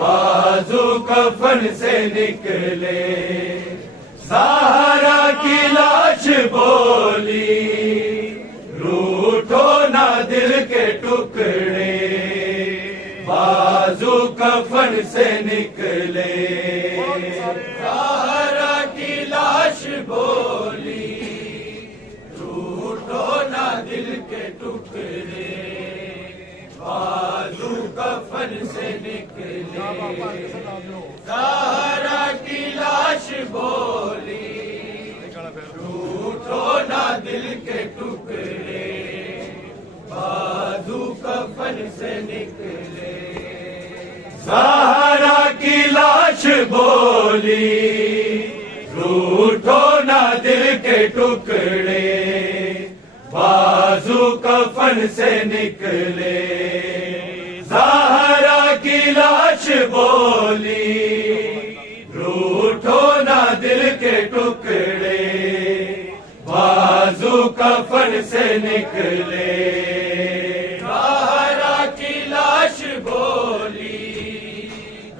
بازو کفن سے نکلے زہرا کی لاش بولی روٹھو نہ دل کے ٹکڑے بازو کفن سے نکلے زہرا کی لاش بولی روٹھو نہ دل کے ٹکڑے بازو کفن سے نکلے زہرا کی لاش بولی روٹھو نہ دل کے ٹکڑے بازو کفن سے نکلے زہرا کی لاش بولی روٹھو نہ دل کے ٹکڑے بازو کفن سے نکلے زہرا کی لاش بولی روٹھو نہ دل کے ٹکڑے بازو کفن سے نکلے زہرا کی لاش بولی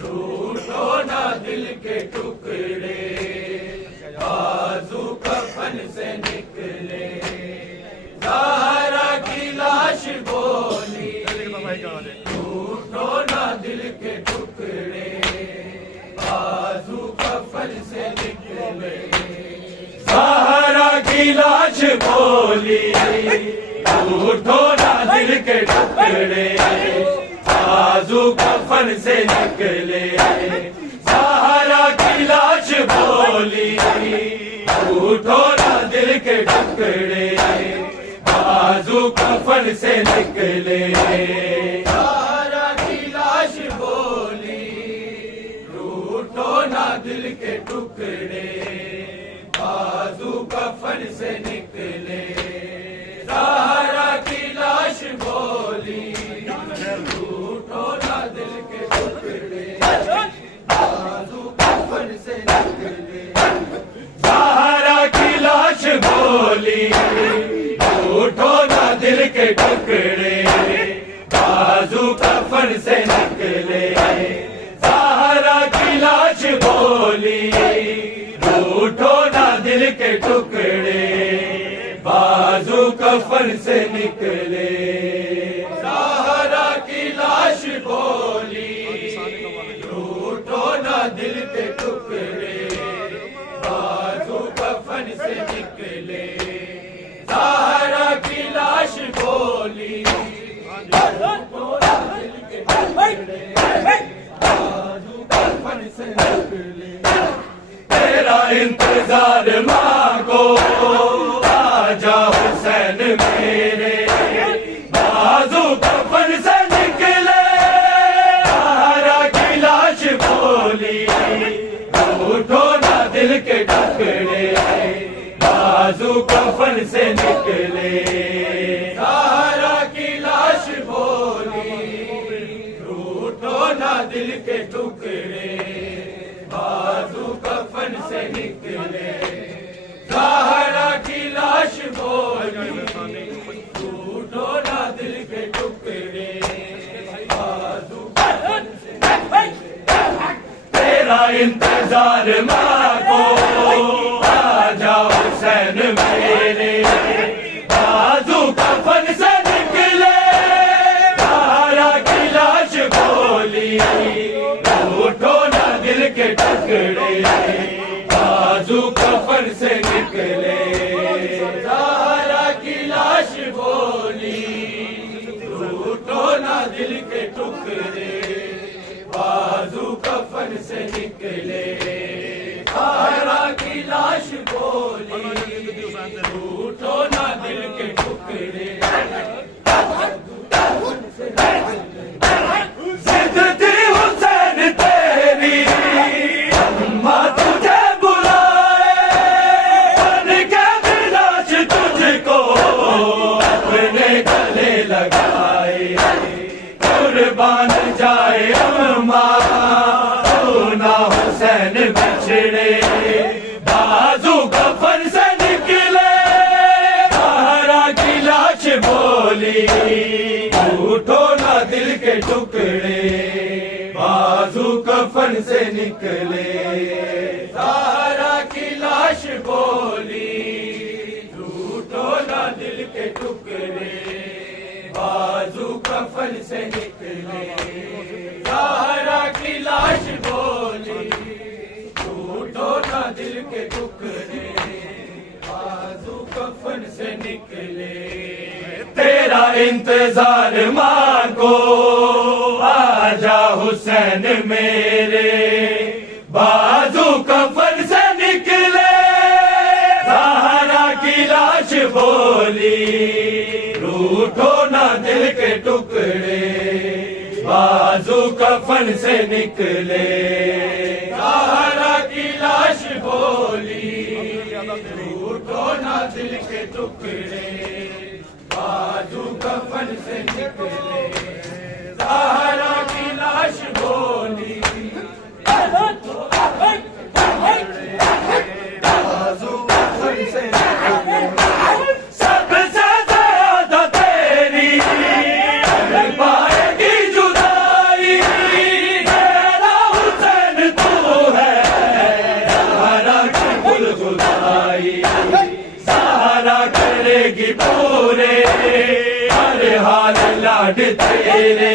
روٹھو نہ دل کے ٹکڑے بازو کفن سے نکلے زہرا کی لاش بولی روٹھو نہ دل کے ٹکڑے بازو کفن سے نکلے زہرا کی لاش بولی روٹھو نہ دل کے ٹکڑے بازو کفن سے نکلے زہرا کی لاش بولی روٹھو نہ دل کے ٹکڑے بازو کفن سے نکلے زہرا کی لاش بولی روٹھو نہ دل کے ٹکڑے بازو کفن سے نکلے زہرا کی لاش بولی روٹھو نہ دل کے ٹکڑے بازو کفن سے نکلے زہرا کی لاش بولی روٹھو نہ دل کے ٹکڑے بازو کفن سے نکلے زہرا کی لاش بولی روٹھو نہ دل کے ٹکڑے بازو کفن سے نکلے زہرا کی لاش بولی روٹھو نہ دل کے ٹکڑے بازو کفن سے نکلے زہرا کی لاش بولی روٹھو نہ دل کے ٹکڑے بازو کفن سے نکلے تیرا انتظار مانگو آجا حسین میرے بازو کفن سے نکلے زہرا کی لاش بولی روٹھو نہ دل کے ٹکڑے بازو کفن سے نکلے زہرا کی لاش بولی روٹھو نہ دل کے ٹکڑے بازو کفن سے نکلے زہرا کی لاش بولی روٹھو نہ دل کے ٹکڑے بازو کفن سے نکلے تیرا انتظار مانگو آجا حسین میرے بازو کفن سے نکلے زہرا کی لاش بولی روٹھو نہ دل کے ٹکڑے بازو کفن سے نکلے زہرا کی لاش بولی روٹھو نہ دل کے ٹکڑے بازو کفن سے نکلے زہرا کی لاش بولی روٹھو نہ دل کے ٹکڑے ضد تھی حسین تیری اماں تجھے بلائے بن کے لاش تجھ کو اپنے گلے لگائے قربان جائے اماں تو نہ حسین بچھڑے بازو کفن سے نکلے زہرا کی لاش بولی اٹھو نہ دل کے ٹکڑے بازو کفن سے نکلے زہرا کی لاش بولی ٹوٹو نہ دل کے ٹکڑے بازو کفن سے نکلے زہرا کی لاش بولی ٹوٹو نہ دل کے ٹکڑے بازو کفن سے نکلے تیرا انتظار ماں کو آجا حسین میرے بازو کفن سے نکلے زہرا کی لاش بولی روٹھو نہ دل کے ٹکڑے بازو کفن سے نکلے زہرا کی لاش بولی روٹھو نہ دل کے ٹکڑے بازو کفن سے نکلے زہرا کی لاش بولی بازو کفن سے نکلے سب سے زیادہ تیری پائے گی جدائی میرا حسین تو ہے زہرا کی گل گدائی سہارا کرے گی پورے ہر حال لاڈ تیرے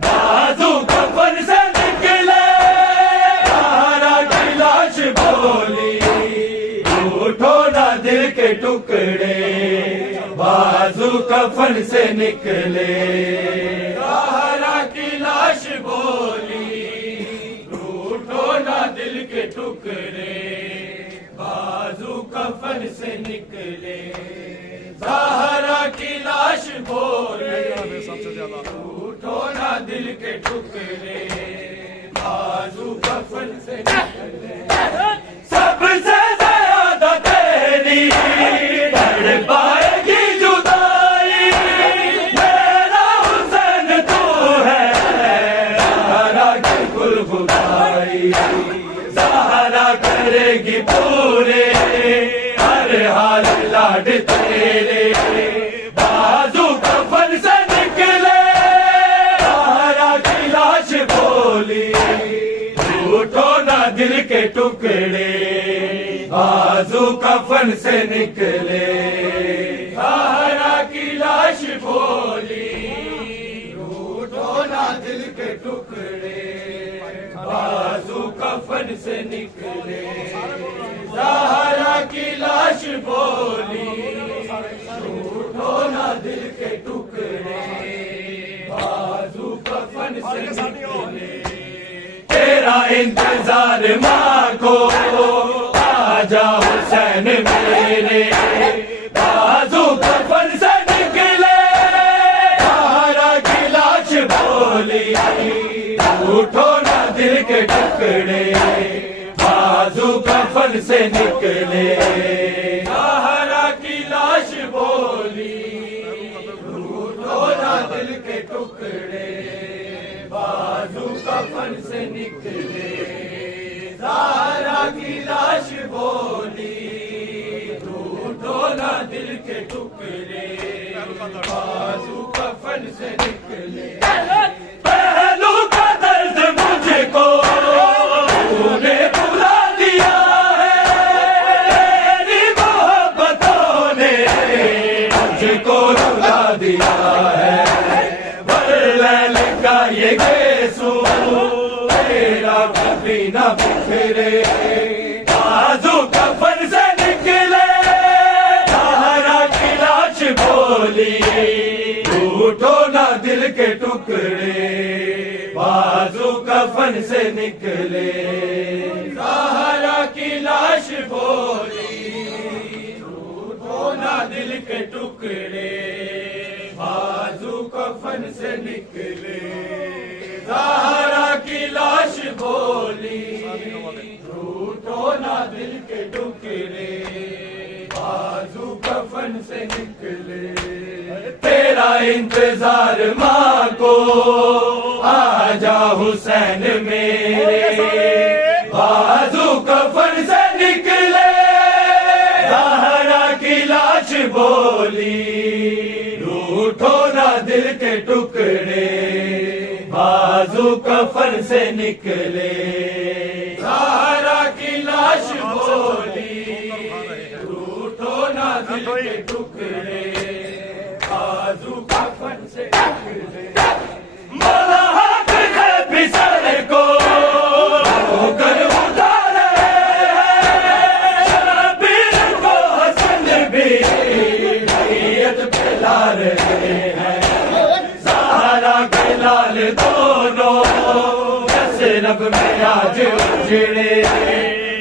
بازو کفن سے نکلے زہرا کی لاش بولی اٹھو نہ دل کے ٹکڑے بازو کفن سے نکلے زہرا کی لاش بولی اٹھو نہ دل کے ٹکڑے بازو کفن سے نکلے زہرا کی لاش بولی اٹھو نہ دل کے ٹکڑے بازو کفن سے نکلے سب سے زیادہ تیری تڑپائے گی جدائی میرا حسین تو ہے زہرا کی گل گدائی سہارا کرے گی پورے ہر حال لاڈ تیرے بازو کفن سے نکلے زہرا کی لاش بولی اٹھو نہ دل کے ٹکڑے بازو کفن سے نکلے زہرا کی لاش بولی اٹھو نہ دل کے ٹکڑے بازو کفن سے نکلے زہرا کی لاش بولی اٹھو نہ دل کے ٹکڑے بازو کفن سے نکلے تیرا انتظار ماں کو آجا حسین میرے بازو کفن سے نکلے زہرا کی لاش بولی اٹھو نہ دل کے ٹکڑے بازو کفن سے نکلے زہرا کی لاش بولی اٹھو نہ دل کے ٹکڑے بازو کفن سے نکلے زہرا کی لاش بولی اٹھو نہ دل کے ٹکڑے بازو کفن سے نکلے پہلو کا درد مجھ کو تو نے بلا دیا ہے تیری محبتوں نے مجھ کو رلا دیا ہے برلیل کا یہ گیسو تیرا کبھی نہ بکھرے بازو کفن سے نکلے زہرا کی لاش بولی اٹھو نہ دل کے ٹکڑے بازو کفن سے نکلے زہرا کی لاش بولی اٹھو نہ دل کے ٹکڑے بازو کفن سے نکلے زہرا کی لاش بولی اٹھو نہ دل کے ٹکڑے بازو کفن سے نکلے تیرا انتظار ماں کو آجا حسین میرے بازو کفن سے نکلے زہرا کی لاش بولی اٹھو نہ دل کے ٹکڑے بازو بازو کفن سے نکلے زہرا کی لاش بولی ٹوٹو نہ دل کے ٹکڑے بازو کفن سے نکلے مولا حق ہے بسر کو ہو کر اتار شبیر کو حسن بھی نیت پھیلا رہے ہیں زہرا کے لال دونوں یثرب میں آج اجڑے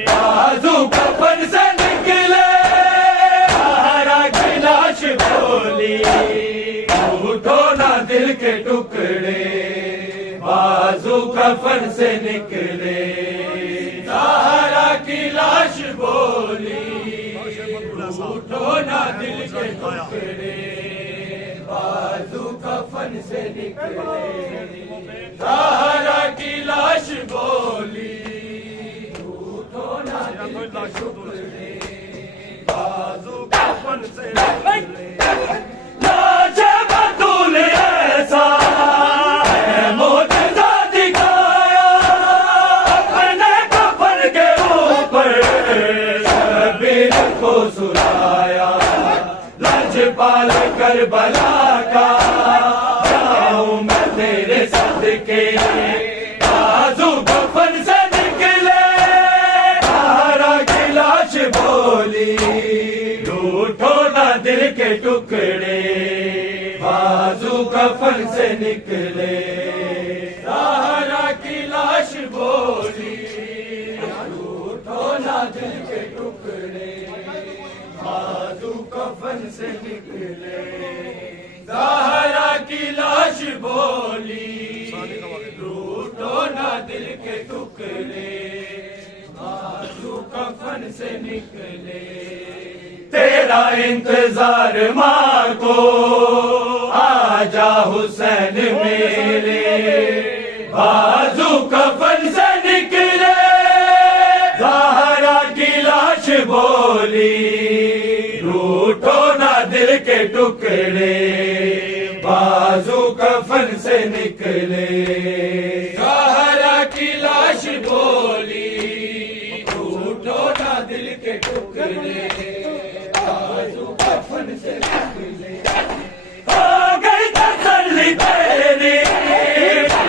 بازو کفن سے نکلے زہرا کی لاش بولی ٹوٹو نہ دل کے ٹکڑے بازو کفن سے نکلے زہرا کی لاش بولی ٹوٹو نہ دل کے ٹکڑے بازو کفن سے نکلے زہرا کی لاش بولی ٹوٹو نہ دل کے ٹکڑے بازو کفن سے نکلے لاج بطول ایسا ہے معجزہ دکھایا اپنے کفن کے اوپر شبیر کو سلایا لاجپال کربلا کا جاؤں میں تیرے صدقے بازو کفن سے نکلے زہرا کی لاش بولی ٹوٹو نہ دل کے ٹکڑے بازو کفن سے نکلے زہرا کی لاش بولی ٹوٹو نہ دل کے ٹکڑے بازو کفن سے نکلے زہرا کی لاش بولی ٹوٹو نہ دل کے ٹکڑے بازو کفن سے نکلے تیرا انتظار ماں کو آجا حسین میرے بازو کفن سے نکلے زہرا کی لاش بولی ٹوٹو نہ دل کے ٹکڑے بازو کفن سے نکلے زہرا کی لاش بولی ٹوٹو نہ دل کے ٹکڑے بازو کفن سے نکلے ہو گئی تسلی تیری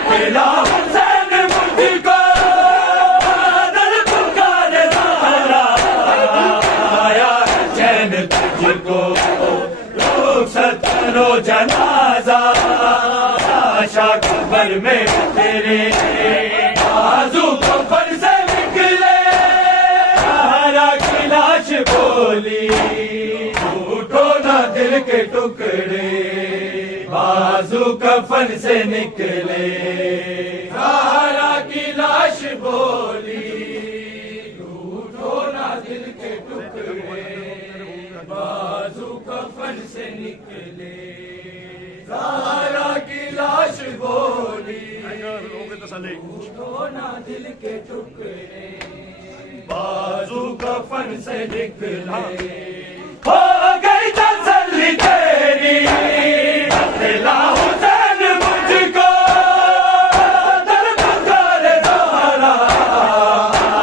ملا حسین مجھ کو دل پکارے زہرا آیا ہے چین تجھ کو رخصت کرو جنازہ آشا قبر میں تیرے بازو کفن سے نکلے زہرا کی لاش بولی ٹوٹو نہ دل کے ٹکڑے بازو کفن سے نکلے زہرا کی لاش بولی ٹوٹو نہ دل کے ٹکڑے بازو کفن سے نکلے زہرا کی لاش بولی ٹوٹو نہ دل کے ٹکڑے بازو کفن سے نکلے ہو گئی تسلی تیری ملا حسین مجھ کو دل پکارے زہرا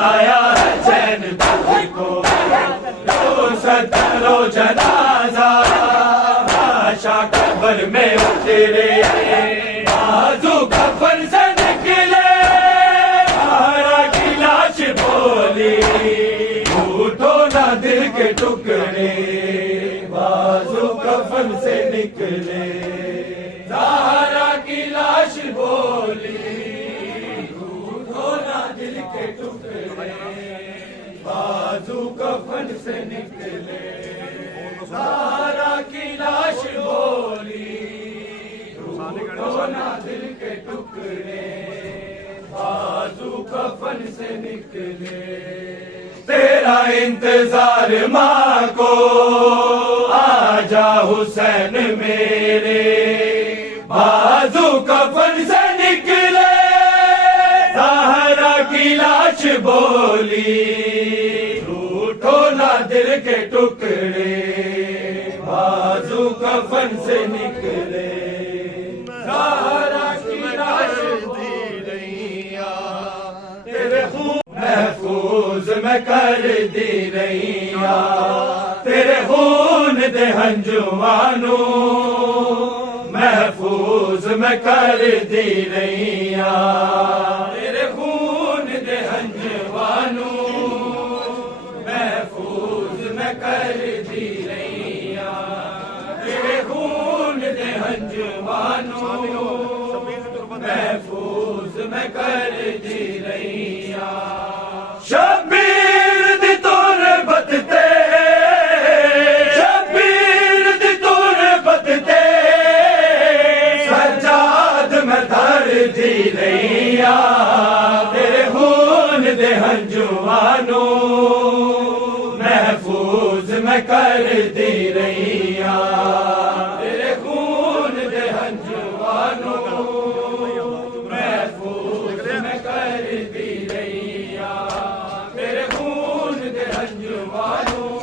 آیا ہے چین تجھ کو رخصت کرو جنازہ آشا قبر میں اترے بازو کفن سے نکلے زہرا کی لاش بولی ٹوٹو نہ دل کے ٹکڑے بازو کفن سے نکلے زہرا کی لاش بولی ٹوٹو نہ دل کے ٹکڑے بازو کفن سے نکلے زہرا کی لاش بولی ٹوٹو نہ دل کے ٹکڑے بازو کفن سے نکلے تیرا انتظار ماں کو آجا حسین میرے بازو کفن سے نکلے زہرا کی لاش بولی ٹوٹو نہ دل کے ٹکڑے بازو کفن سے نکلے زہرا کی لاش بولی محفوظ میں کر دی رہیا تیرے خون دے ہنجوانو محفوظ میں کر دی رہیا تیرے خون دے ہنجوانو محفوظ میں کر دی رہیا تیرے خون دے ہنجوانو محفوظ میں کر دی رہیا شبیر دی تربت تے شبیر دی تربت تے سجاد میں دھر دی رہیا تیرے خون دے ہنجوانو محفوظ میں کر دی رہیا تیرے خون دے ہنجوانو محفوظ میں کر دی رہیا تیرے خون دے ہنجوانو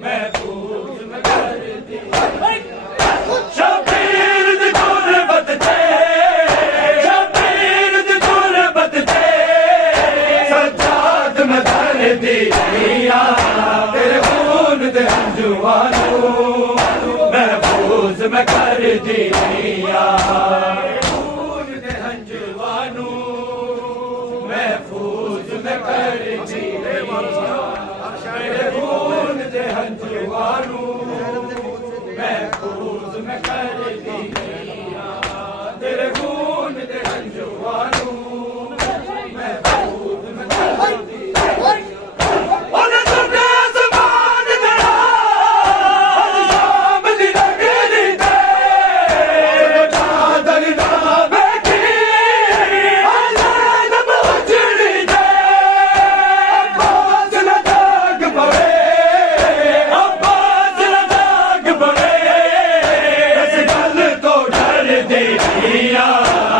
محفوظ میں کر دی شبیر دی تربت تے شبیر دی تربت تے سجاد میں دھر دی رہیا تیرے خون دے ہنجوانو محفوظ میں کر دی رہیا خون دے ہنجوانو محفوظ میں کر دی رہیا تیرے خون دے ہنجوانو محفوظ میں کر دی رہیا تیرے خون دے ہنجوانو محفوظ میں کر دی محفوظ میں کر دی رہیا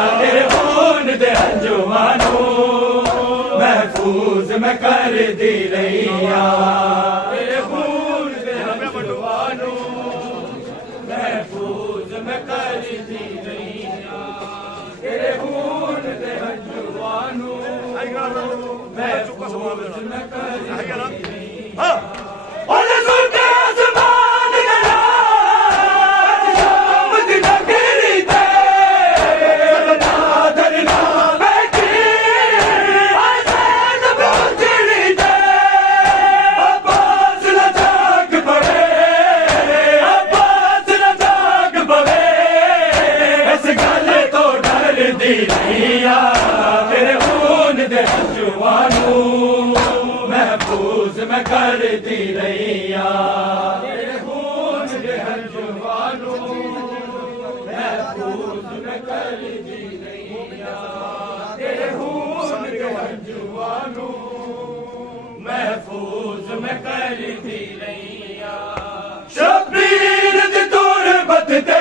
تیرے خون دے ہنجوانو محفوظ میں کر دی رہیا تیرے خون دے ہنجوانو محفوظ میں کر دی رہیا تیرے خون دے ہنجوانو محفوظ میں کر دی رہیا تیرے خون دے ہنجوانو محفوظ میں کر دی رہیا تیرے خون دے ہنجوانو محفوظ میں کر دی رہیا شبیر دی تربت تے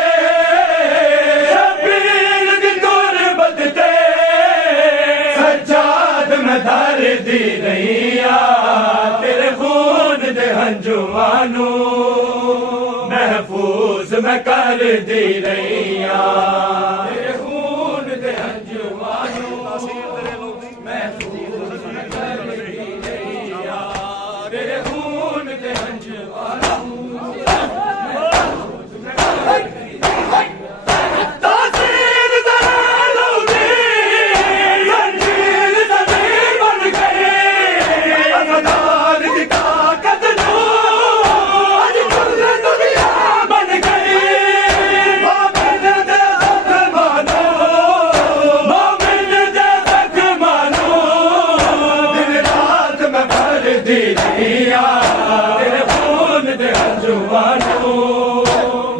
دھر دی رہیا تیرے خون دے ہنجوانو محفوظ میں کر دی رہیا تیرے خون دے ہنجوانو محفوظ میں کر دی رہیا تیرے خون دے ہنجوانو محفوظ میں کر دی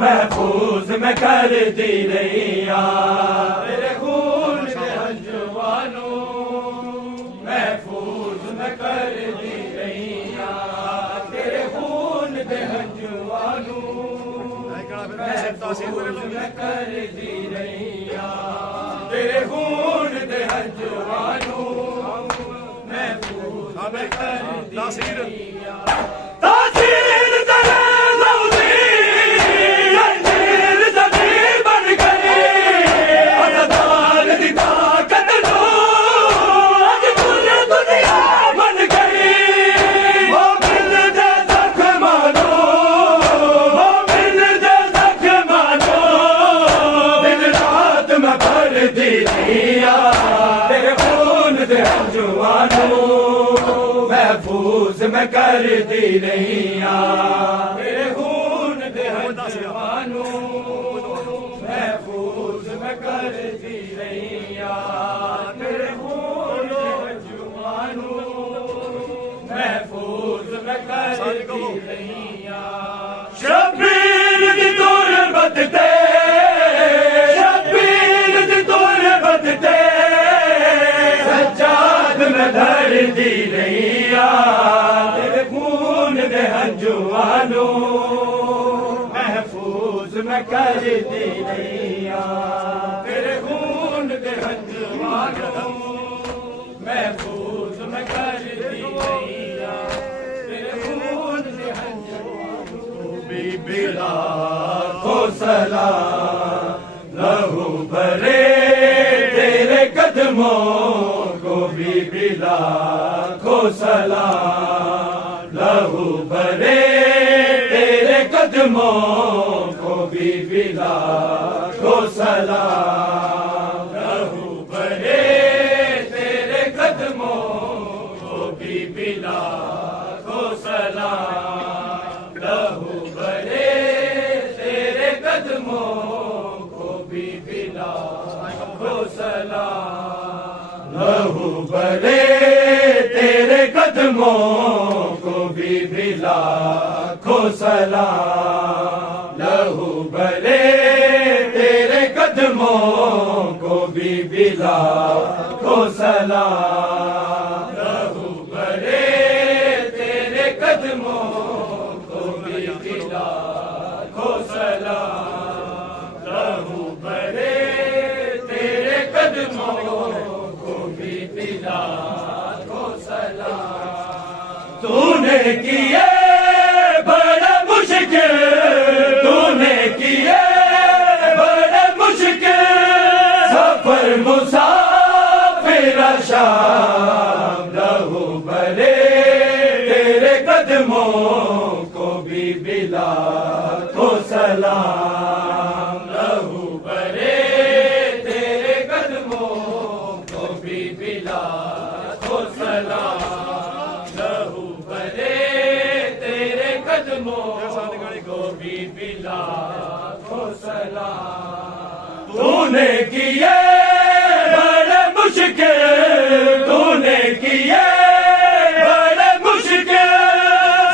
محفوظ میں کر دی رہیا تیرے خون دے ہنجوانو محفوظ میں کر دی رہیا تیرے خون دے ہنجوانو محفوظ میں کر دی رہیا تیرے خون دے ہنجوانو محفوظ میں کر دی رہیا تاثیر تیرے دے انجوانوں محفوظ میں کر دی رہیاں تیرے خون دے انجوانوں محفوظ میں کر دی رہیاں تیرے خون دے انجوانوں محفوظ میں کر دی رہیاں شبیر دی تربت تے شبیر دی تربت تے سجاد میں دھر دی رہیاں تیرے خون دے انجوانوں محفوظ میں کر دی رہیاں تیرے خون دے انجوانوں محفوظ میں کر دی رہیاں تیرے خون دے انجوانوں بی بلا کو سلام لہو بھرے تیرے قدموں کو بی بلا کو سلام لہو بھرے تیرے قدموں کو بی بلا کو سلام لہو بھرے تیرے قدموں کو بی بلا کو سلام لہو بھرے تیرے قدموں کو بی بلا کو سلام لہو بھرے تیرے قدموں کو بی بلا کو سلام لہو بھرے تیرے قدموں کو بی بلا کو سلام لہو بھرے تیرے قدموں کو بی بلا کو سلام لہو بھرے تیرے قدموں کو بی بلا کو سلام تو نے کیے بڑا مشکل تو نے کیے بڑا مشکل سفر مسافر شام لہو بھرے تیرے قدموں کو بی بلا کو سلام لہو بھرے تیرے قدموں کو بی بلا کو سلام لہو بھرے تیرے قدموں کو بی بلا کو سلام تو نے کیے بڑے مشکل تو نے کیے بڑے مشکل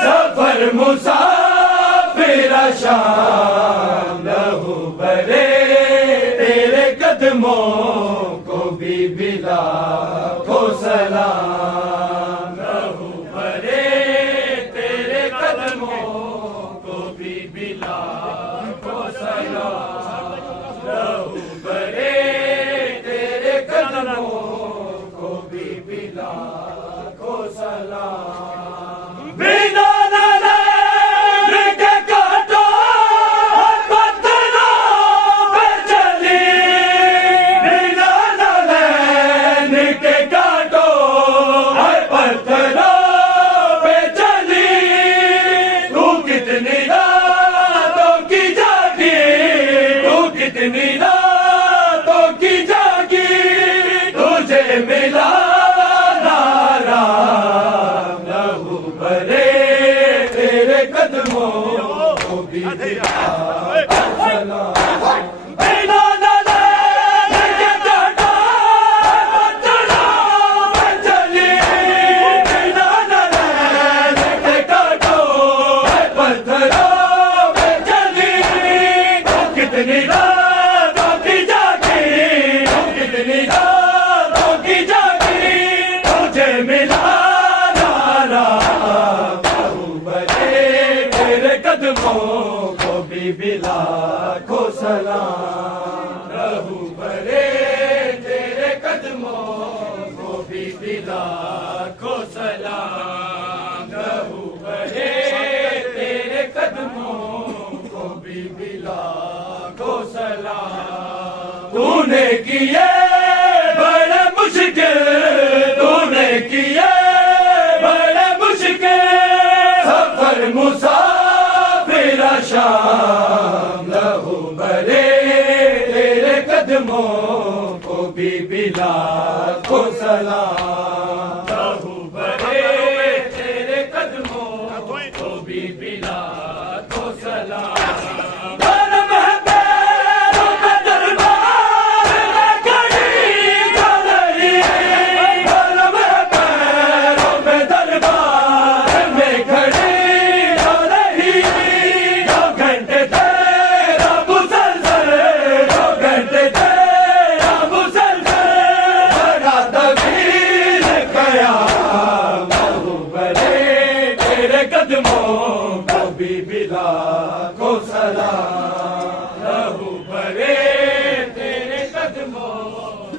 سفر مسافر شام لہو بھرے تیرے قدموں کو بی بلا کو سلام لہو بھرے تیرے قدموں کو بی بلا کو سلام لہو بھرے تیرے قدموں کو بی بلا کو سلام بنا نالین کے کاٹو پتھروں پہ چلی بنا نالین کے کاٹو پتھروں پہ چلی تو کتنی راتوں کی جاگی تو کتنی راتوں کی جاگی تجھے ملا نارام لہو بھرے تیرے قدموں کو بی بلا کو سلام بنا نالین کے کاٹو پتھروں پہ چلی بنا نالین کے کاٹو پتھروں پہ چلی تو کتنی راتوں کی جاگی تو کتنی راتوں کی جاگی تجھے ملا نارام لہو بھرے تیرے قدموں کو بی بلا کو سلام لہو بھرے تیرے قدموں کو بی بلا کو سلام لہو بھرے تیرے قدموں کو بی بلا کو سلام تو نے کیے بڑے مشکل تو نے کیے بڑے مشکل سفر مسافر شام لہو بھرے تیرے قدموں کو بی بی لاکھوں سلام، لہو بھرے تیرے قدموں کو بی بی لاکھوں سلام۔ بی بی لاکھوں سلام، لہو بھرے تیرے قدموں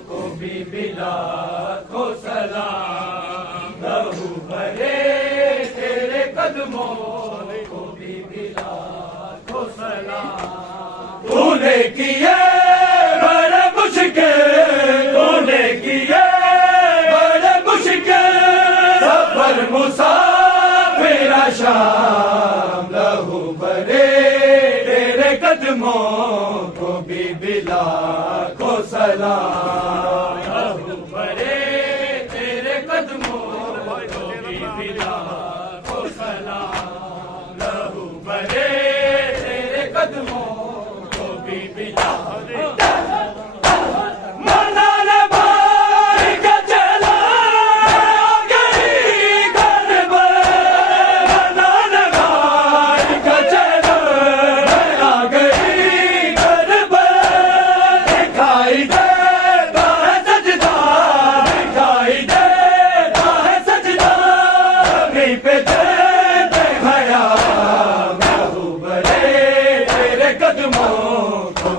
کو بی بی لاکھوں سلام، لہو بھرے تیرے قدموں کو بی بی لاکھوں سلام۔ تو نے کیے بڑے مشکل، تو نے کیے بڑے مشکل سفر مسافر شام، لہو بھرے تیرے قدموں کو بی بی لاکھوں سلام، لہو بھرے تیرے قدموں کو بی بی لاکھوں سلام، لہو بھرے تیرے قدموں کو بی بی لاکھوں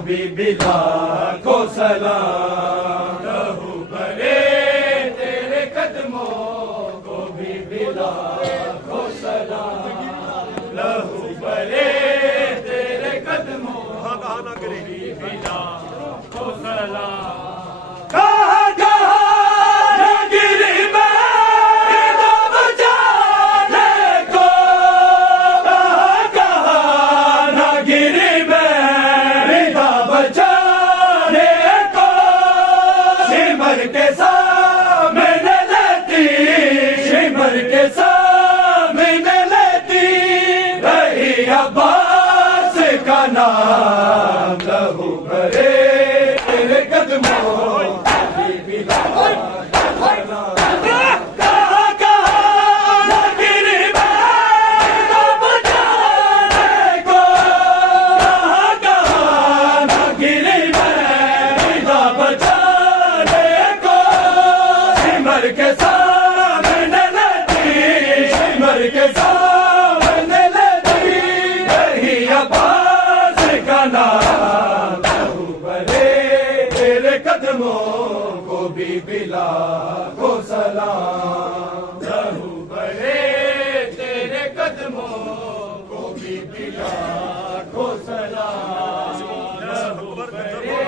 بی بی لاکھوں سلام، لہو بھرے تیرے قدموں کو بی بی لاکھوں سلام، لہو بھرے تیرے قدموں کو بی بی لاکھوں سلام۔ کہاں کہاں نہ گری میں بچانے کو، کہاں کہاں نہ گری میں بچانے کو، سمر کے سامنے لیتی، سمر کے سامنے لیتی رہی عباس کا نام، لہو بھرے تیرے قدموں بی بی لاکھوں سلام۔ کہاں کہاں نہ گری میں بچانے کو، کہاں کہاں نہ گری میں بچانے کو، سمر کے سامنے لیتی، سمر کے سامنے لیتی رہی عباس کا نام، لہو بھرے تیرے قدموں کو بی بی لاکھوں سلام، لہو بھرے تیرے قدموں کو بی بی لاکھوں سلام، لہو بھرے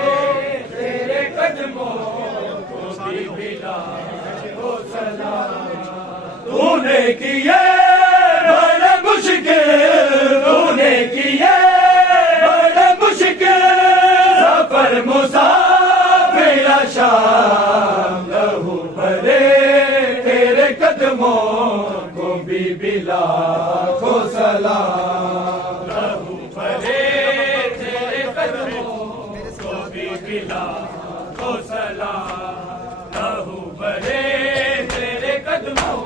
تیرے قدموں کو بی بی لاکھوں سلام۔ تو نے کیے بڑے مشکل، تو نے کیے بڑے مشکل سفر مسافر شام، لہو بھرے تیرے قدموں کو بی بی لاکھوں سلام، لہو بھرے تیرے قدموں کو بی بی لاکھوں سلام، لہو بھرے تیرے قدموں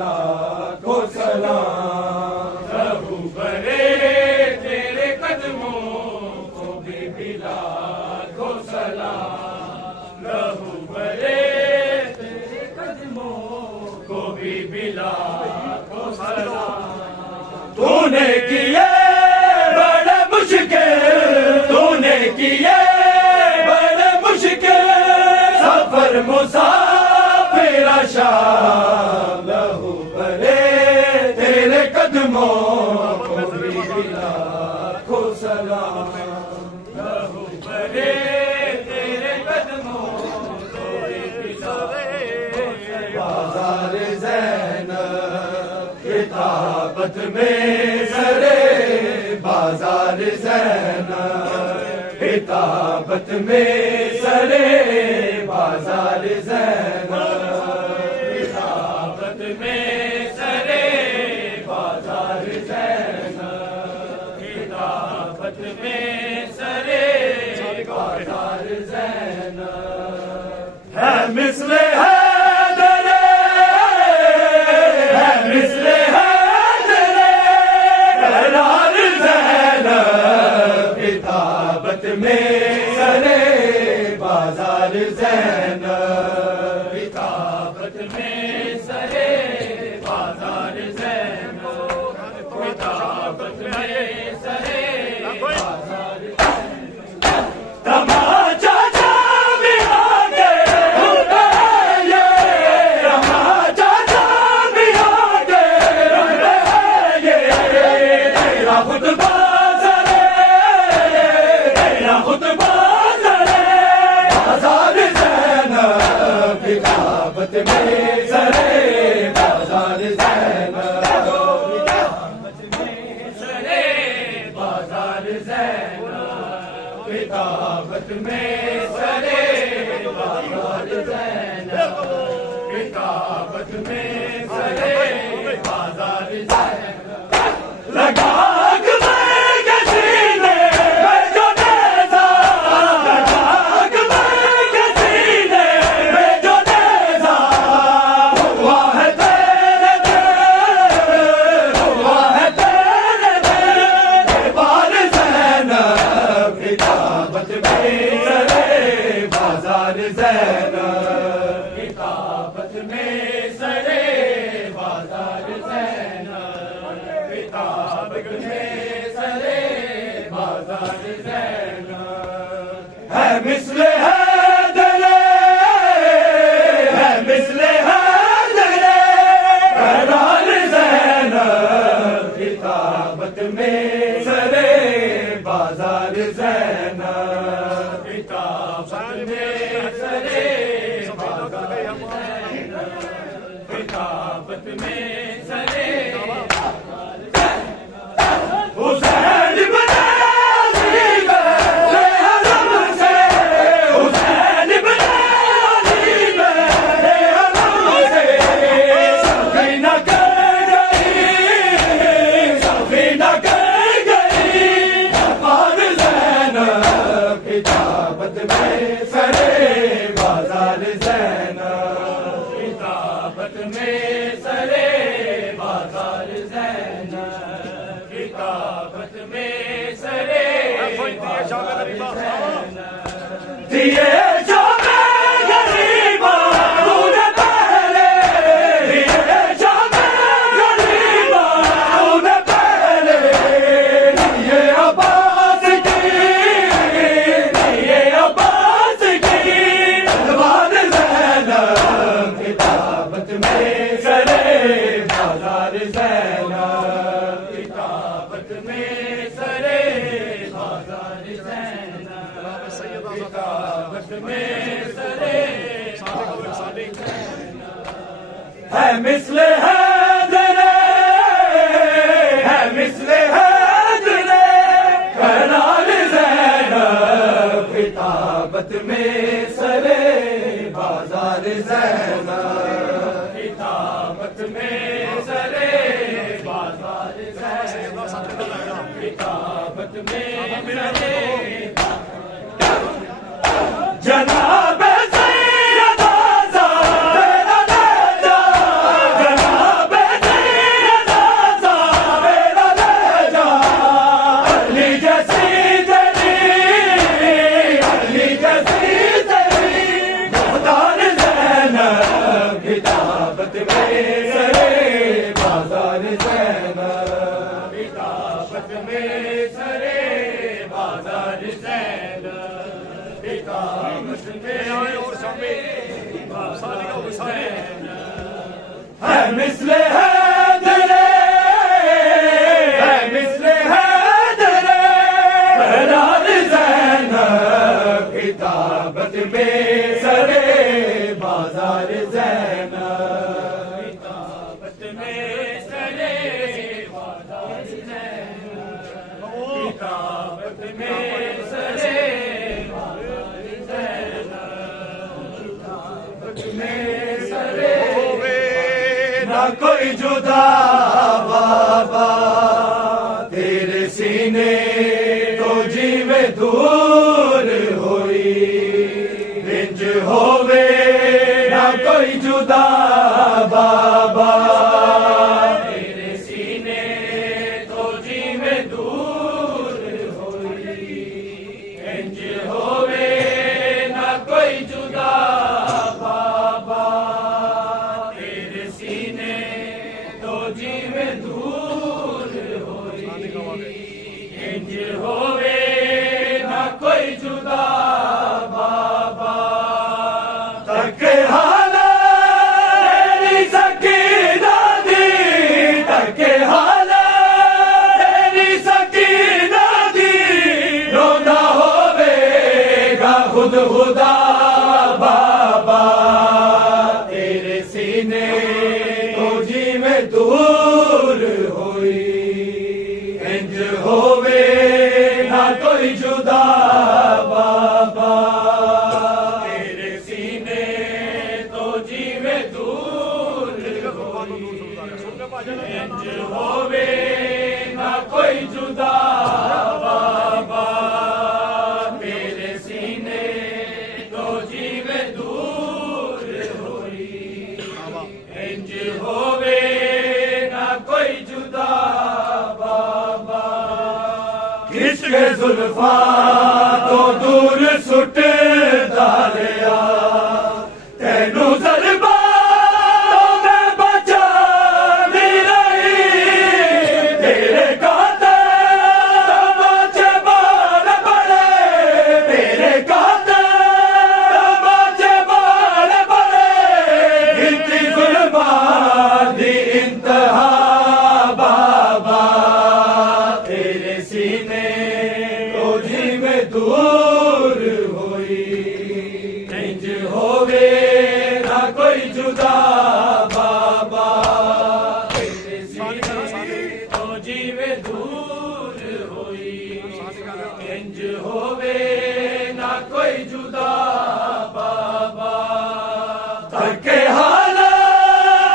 لاکھوں سلام، لہو بھرے تیرے قدموں کو بی بی لاکھوں سلام، لہو بھرے تیرے قدموں کو بی بی لاکھوں سلام۔ تو نے کیے بڑے مشکل، تو نے کیے بڑے مشکل شام لہو بھرے تیرے قدموں کو بھی لاکھوں سلام لہو بھرے تیرے قدموں کو بھی بازار زینب کتابت میں سرے بازار زینب کتابت میں سرے بازار زینب کتابت میں سرے بازار زینب کتابت میں سرے بازار زینب ہے مثل حیدر ہے مثل حیدر قرار زینب کتابت میں سرے بازار زینب کتابت میں سرے بازار زینب کتابت میں سرے بازار زینب تماچا جام آگے اٹھا یہ تماچا جام آگے اٹھا یہ تیرا خطبہ سرے تیرا خطبہ سرے بازار زینب کتابت میں سرے بازار زینب کتابت میں سرے بازار زینب کتابت میں سرے بازار زینب کتابت میں سرے بازار زینب لگا کتابت میں سرے بازار زینب کتابت میں سرے بازار زینب کتابت میں سرے بازار زینب ہے مثل حیدر ہے مثل حیدر قرار زینب کتابت میں سرے بازار زینب کتابت میں سرے بازار زینب کتابت میں سرے حسین بن علی بے حرم سے حسین بن علی بے حرم سے سفینہ کر گئی سفینہ کر گئی کتابت میں سرے بازار زینب کتابت میں سرے بازار زینب کتابت میں سرے بازار زینب دیے شام غریبا تو نے پہلے دیے شام غریبا تو نے پہلے دیے عباس کی کتابت میں سرے بازار زینب کتابت میں سرے بازار زینب کتابت میں سرے ہے مثل حیدر ہے مثل حیدر قرار زینب کتابت میں سرے بازار زینب کتابت میں سرے بازار زینب کتابت میں سرے جناب سیدہ زہرا لہجہ جناب سیدہ زہرا لہجہ علی جیسی جلیل علی جیسی جلیل مختار زینب کتابت میں سرے بازار زینب کتابت میں سرے بازار زینب کتابت میں سرے بازار زینب ہے مثل حیدر ہے مثل حیدر بہرحال زینب کتابت میں سرے بازار زینب کتابت میں سرے بازار زینب کتابت میں سرے بازار زینب کتابت میں سرے نہ کوئی جدا بابا تیرے سینے تو جیوے دور ہوئی رنج ہووے نہ کوئی جدا بابا تیرے سینے تو جیوے دور ہوئی رنج ہووے نہ کوئی جدا بابا تیرے سینے تو جیوے دور ہوئی انج ہووے نہ کوئی جدا بابا تک حالا تیری سکینہ دی تک حالا تیری سکینہ دی رونا ہووے گا خود خدا بابا تیرے سینے تو جیوے دور ہوئی انج ہووے نہ کوئی جدا بابا تیرے سینے تو جیوے دور ہوئی انج ہووے نہ کوئی جدا بابا تیرے سینے تو جیوے دور ہوئی انج ہووے نہ کوئی جدا بابا کس کے زلفاں تو دور سٹ داریا تینو ضربہ تو میں بچا نہیں رہی تیرے قاتل تماچے مار بڑے تیرے قاتل تماچے مار بڑے اتنی ظلمات دی انتہا بابا تیرے سینے تو جیوے دور ہوئی انج ہووے نہ کوئی جدا بابا تیرے سینے تو جیوے دور ہوئی انج ہووے نہ کوئی جدا بابا تک حالا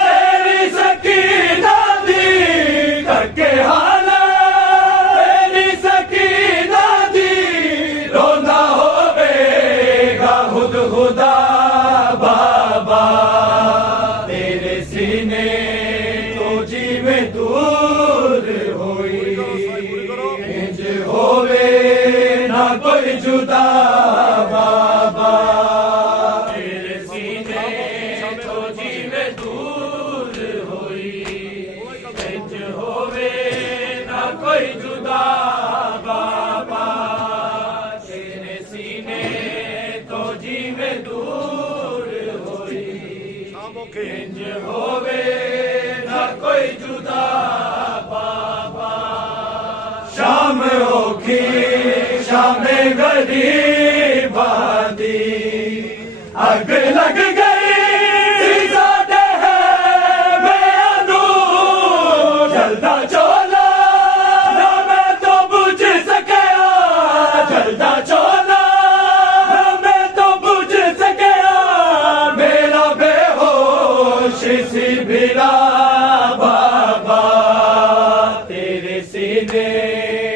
تیری سکینہ دی تک حالا تیری سکینہ دی رونا ہووے گا خود خدا بابا تیرے سینے تو جیوے دور ہوئی انج ہووے نہ کوئی جدا بابا تیرے سینے تو جیوے دور ہوئی انج ہووے نہ کوئی جدا بابا تیرے سینے تو جیوے دور ہوئی انج ہووے نہ کوئی جدا بابا شام ہوگی شام غریباں دی اگ لگ گئی ساڈے ہے نور جلدا چولا نہ میں تو بجھ سکیا جلدا چولا نہ میں تو بجھ سکیا میرا بے ہوش سی بھیڑا بابا تیرے سینے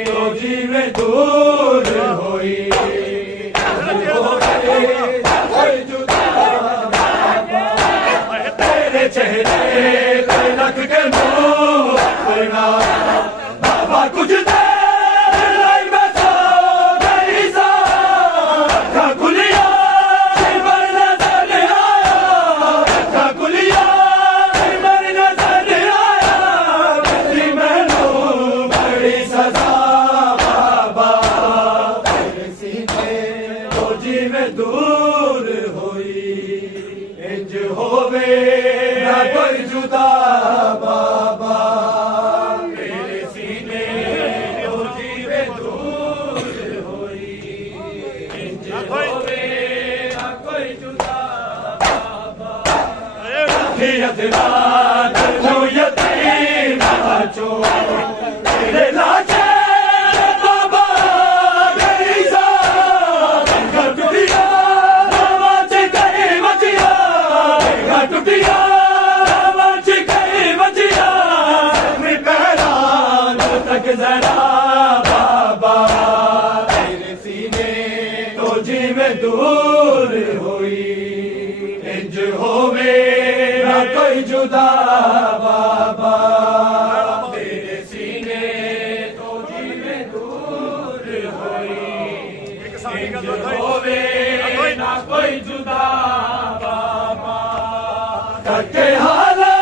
تو جیوے دور ہوئی تیرے چہرے تلک کے منہ کرنا بابا کچھ دیر لائی میں سو گئی سا کھا کھلیا پر نظر آیا کھا کھلیا پر نظر آیا بچی میں نو بڑی سزا بابا تیرے سینے تو جیوے دور ہوئی انج ہووے نہ کوئی جدا بابا میرے سینے تو جیوے دور ہوئی انج ہووے نہ کوئی جدا بابا ادرات جو یتیم چو تیرے لاچے بابا گری سا ٹوٹیا واچے کئی بچیا ٹوٹیا واچے کئی بچیا میں پہران تک ذرا بابا تیرے سینے تو جی میں دور ہوئی انج ہووے نہ کوئی جدا بابا تیرے سینے تو جی میں دور ہوئی انج ہووے نہ کوئی جدا بابا تکے حالا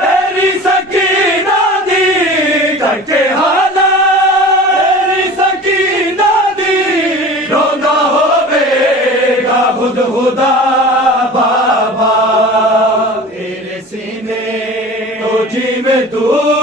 تیری سکینہ دی تکے حالا تیری سکینہ دی رونا ہووے گا خود خدا بابا تیرے سینے تو جی میں دور